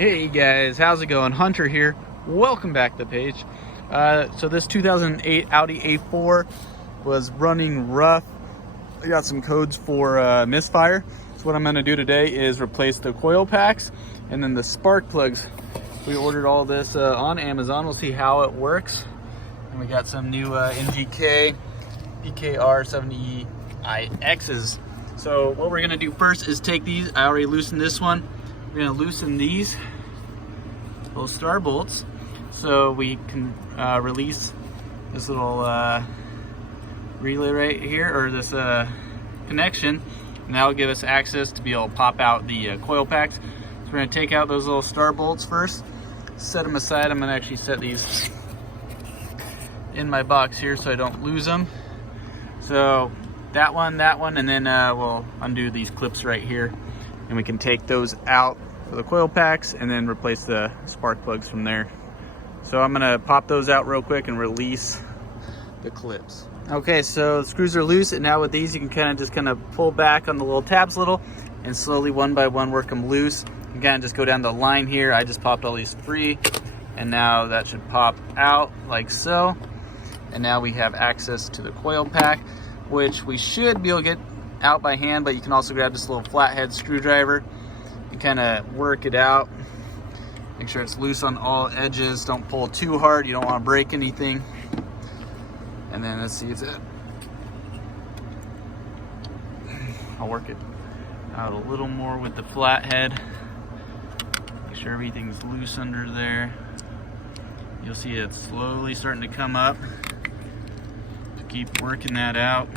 Hey guys, how's it going? Hunter here. Welcome back to the page. So this 2008 Audi A4 was running rough. I got some codes for misfire. So what I'm going to do today is replace the coil packs and then the spark plugs. We ordered all this on Amazon. We'll see how it works. And we got some new NGK PKR 70iXs. So what we're going to do first is take these. I already loosened this one. We're going to loosen these little star bolts so we can release this little relay right here, or this connection, and that will give us access to be able to pop out the coil packs. So we're going to take out those little star bolts first, set them aside. I'm going to actually set these in my box here so I don't lose them. So that one, and then we'll undo these clips right here, and we can take those out for the coil packs and then replace the spark plugs from there. So I'm gonna pop those out real quick and release the clips. Okay, so the screws are loose, and now with these you can just pull back on the little tabs and slowly one by one work them loose. You can just go down the line here. I just popped all these free, and now that should pop out like so. And now we have access to the coil pack, which we should be able to get out by hand, but you can also grab this little flathead screwdriver and kind of work it out. Make sure it's loose on all edges. Don't pull too hard. You don't want to break anything. And then let's see, it's it. I'll work it out a little more with the flathead. Make sure everything's loose under there. You'll see it's slowly starting to come up. So keep working that out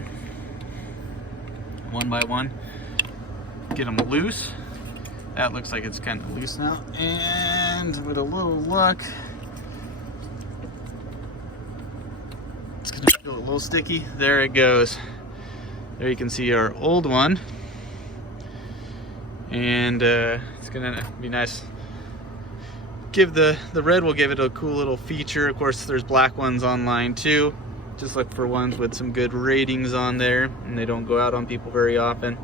one by one. Get them loose. That looks like it's kind of loose now, and with a little luck, it's gonna feel a little sticky. There it goes. There you can see our old one, and it's gonna be nice. Give the red will give it a cool little feature. Of course, there's black ones online too. Just look for ones with some good ratings on there, and they don't go out on people very often.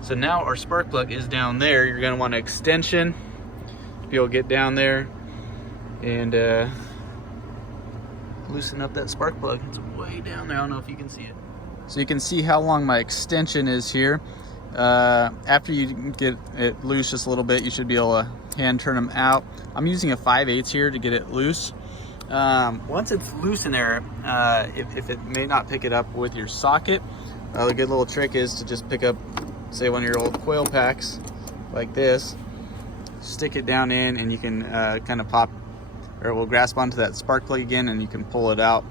So now our spark plug is down there. You're going to want an extension to be able to get down there and loosen up that spark plug. It's way down there. I don't know if you can see it. So you can see how long my extension is here. After you get it loose just a little bit, you should be able to hand turn them out. I'm using a 5/8 here to get it loose. Once it's loose in there, if it may not pick it up with your socket, the good little trick is to just pick up, say, one of your old coil packs like this, stick it down in, and you can kind of pop, or it will grasp onto that spark plug again, and you can pull it out.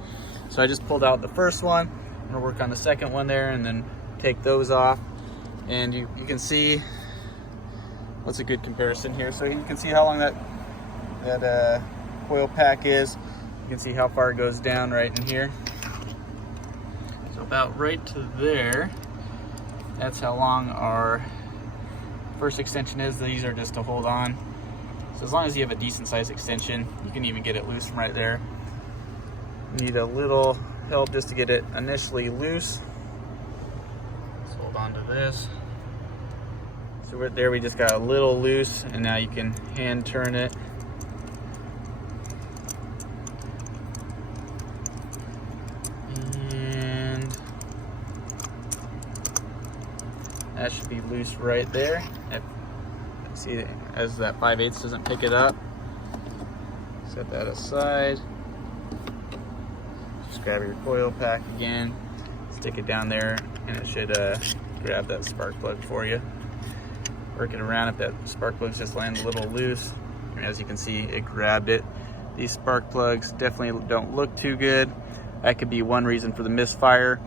So I just pulled out the first one. I'm gonna work on the second one there and then take those off. And you can see what's a good comparison here. So you can see how long that coil pack is. You can see how far it goes down right in here. So about right to there. That's how long our first extension is. These are just to hold on. So as long as you have a decent size extension, you can even get it loose from right there. You need a little help just to get it initially loose. Let's hold on to this. So right there we just got a little loose, and now you can hand turn it. That should be loose right there. See, as that 5/8 doesn't pick it up. Set that aside. Just grab your coil pack again, stick it down there, and it should grab that spark plug for you. Work it around if that spark plug's just landing a little loose. And as you can see, it grabbed it. These spark plugs definitely don't look too good. That could be one reason for the misfire.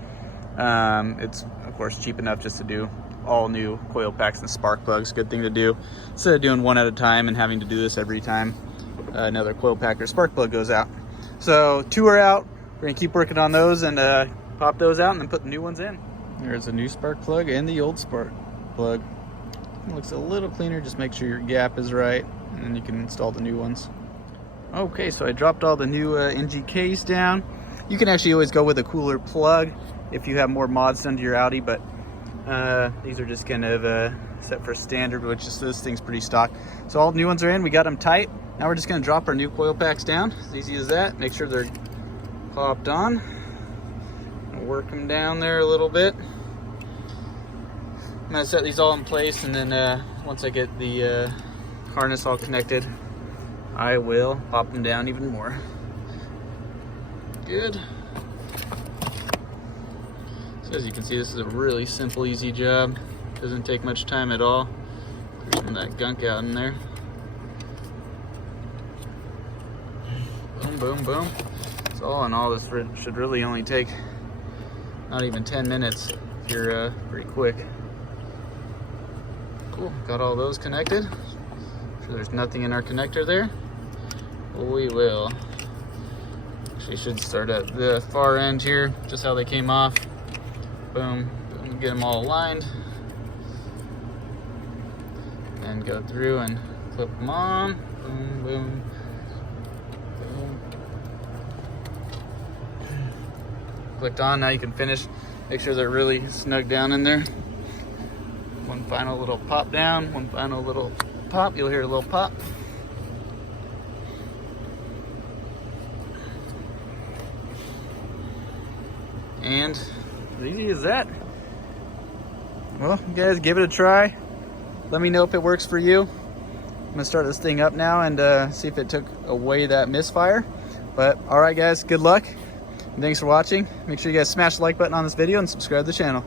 It's of course cheap enough just to do all new coil packs and spark plugs. Good thing to do instead of doing one at a time and having to do this every time another coil pack or spark plug goes out. So two are out. We're gonna keep working on those and pop those out and then put the new ones in. There's a new spark plug and the old spark plug. It looks a little cleaner. Just make sure your gap is right, and then you can install the new ones. Okay, so I dropped all the new NGKs down. You can actually always go with a cooler plug if you have more mods done to your Audi, but these are just kind of except for standard, which is this thing's pretty stock. So all new ones are in, we got them tight. Now we're just gonna drop our new coil packs down. As easy as that. Make sure they're popped on. Work them down there a little bit. I'm gonna set these all in place, and then once I get the harness all connected, I will pop them down even more. Good. So as you can see, this is a really simple, easy job. Doesn't take much time at all. There's some of that gunk out in there. Boom, boom, boom. So all in all, this should really only take not even 10 minutes if you're pretty quick. Cool, got all those connected. Sure there's nothing in our connector there. We will. Actually should start at the far end here, just how they came off. Boom, boom, get them all aligned. And go through and clip them on. Boom, boom, boom. Clicked on, now you can finish. Make sure they're really snug down in there. One final little pop down, one final little pop. You'll hear a little pop. And as easy as that. Well, you guys, give it a try. Let me know if it works for you. I'm gonna start this thing up now and see if it took away that misfire. But all right, guys, good luck. And thanks for watching. Make sure you guys smash the like button on this video and subscribe to the channel.